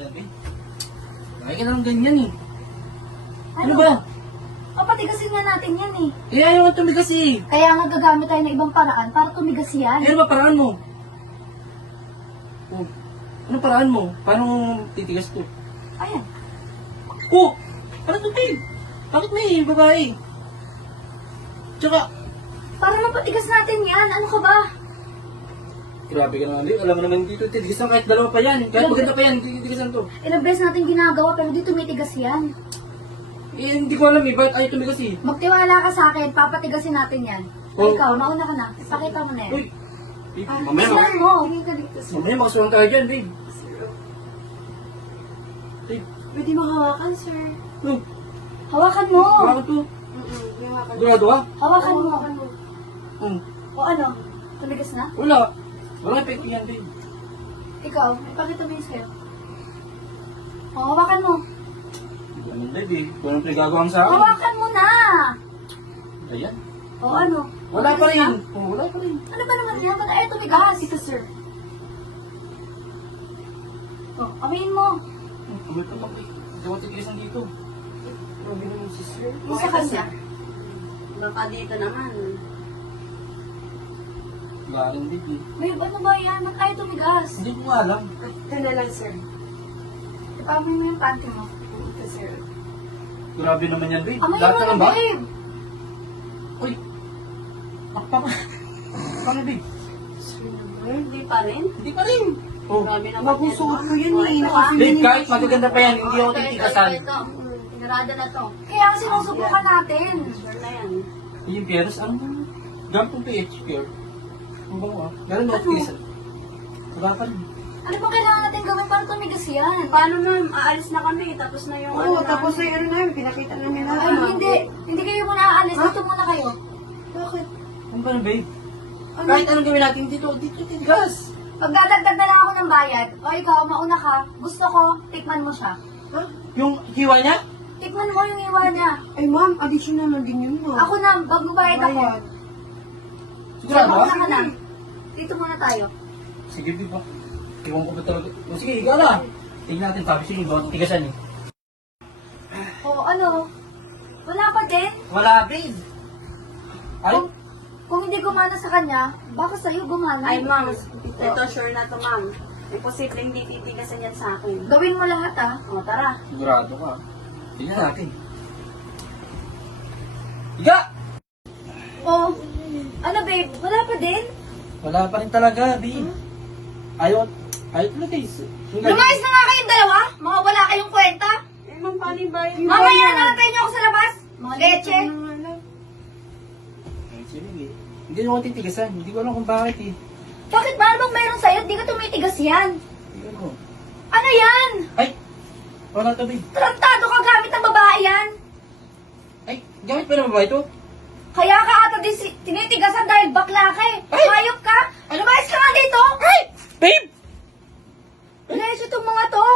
yan, babe. Lagi ka lang ganyan eh. Ano ba? Papatigasin nga natin yan eh. Eh, ayaw nga tumigas eh. Kaya nga gagamit tayo ng ibang paraan para tumigas yan. Eh, ano ba paraan mo? Oh, ano paraan mo? Paano titigas to? Ayan. Oh! Ano to, babe? Bakit may babae? Tsaka, Para mapatigas natin yan. Ano ka ba? grabe ka naman, babe. Alam mo naman dito, titigasan kahit dalawa pa yan. Kahit maganda pa yan, titigasan to. Ilang beses natin ginagawa pero di tumitigas yan. Eh, hindi ko alam eh. Bakit ayaw tumigas eh? Magtiwala ka sa akin, papatigasin natin yan. Oh. Ikaw, mauna ka na. Pakita mo na yan. Uy! Babe, mamaya, Islan mo. mamaya makasuhan tayo dyan, babe. Babe, Pwede makawakan, sir. no. Hawakan mo. Bakit to? Hawakan. Sigurado ka? Hawakan mo. mo. O ano? Tumigas na? Wala. Wala epekto yan, babe. Ikaw, ipakita mo yung sa'yo. O, hawakan mo. Ganun, babe eh. Ganun pinagagawang sa akin. Hawakan mo na. Ayan. O ano? Wala pa Tumigas rin. na? Oh, wala pa rin. Ano ba naman yan? Ba't ayaw tumigas? Ito, sir. O, amin mo. Kamay pa lang, babe. Hindi ako tigisan dito. Grabe naman si sir. Isa kanya. Baka dito naman. Galing, babe eh. Babe, ano ba yan? Ba't ayaw tumigas? Hindi ko nga alam. Ito na lang, sir. Ipamoy mo yung panty mo. Ito, sir. Grabe naman yan, babe. Amoy Lahat mo na na, lang ba? babe. Uy. Paano, babe? Sir naman. Hindi pa rin. Hindi pa rin. Oh. Grabe naman. Magusuot ko yan eh. Babe, kahit magaganda pa yan, hindi ako titigasan. Ito, pinarada na to. Kaya kasi sinusubukan natin. Sure na yan. Yung Pierce, ano ba? Gampong PH, Pierce. Ang bango ah. Meron mo tigisan. Wala pa rin. Ano ba kailangan natin gawin para tumigas yan? Paano, ma'am? Aalis na kami. Tapos na yung Oo, tapos ay ano namin, pinakita namin na. Ay, hindi. Hindi kayo muna aalis. Dito muna kayo. Bakit? Ano ba na, babe? Kahit anong gawin natin dito titigas. Magdadagdag na lang ako ng bayad. O ikaw, mauna ka. Gusto ko, tikman mo siya. Ha? Yung hiwa niya? Tikman mo yung iwa niya. Ay ma'am, additional na din yun no. Ako na, magbabayad ako. Bayad. Sigurado Mauna ba? ka na. Dito muna tayo. Sige, babe ah. Iwan ko ba talaga? O sige, ikaw na. Tingnan natin, sabi siya yung bawang titigasan eh. O ano? Wala pa din. Wala, babe. Ay, Kung hindi gumana sa kanya, baka sa'yo gumana. Ay, ma'am. Ito, sure na to, ma'am. Imposible hindi titigasan yan sa akin. Gawin mo lahat ah. O, tara. sigurado ka. Tingnan natin. Higa! O, ano babe? Wala pa din? Wala pa rin talaga, babe. Ayaw talaga eh. Lumayas na nga kayong dalawa? Mga wala kayong kwenta? Eh, ma'am, paano yung bayad? Mamaya na natin niyo ako sa labas. Mga leche. Hindi naman titigasan. Hindi ko alam kung bakit eh. Bakit ba? Ano bang meron sa'yo? Di ka tumitigas yan. Tingnan ko. Ano yan? Ay! Wala to, babe. Tarantado ka gamit ng babae yan. Ay, gamit pa ng babae to? Kaya ka ata din tinitigasan dahil bakla ka eh. Ay! Hayop ka. Lumayas ka nga dito. Ay! Babe! Leche itong mga to.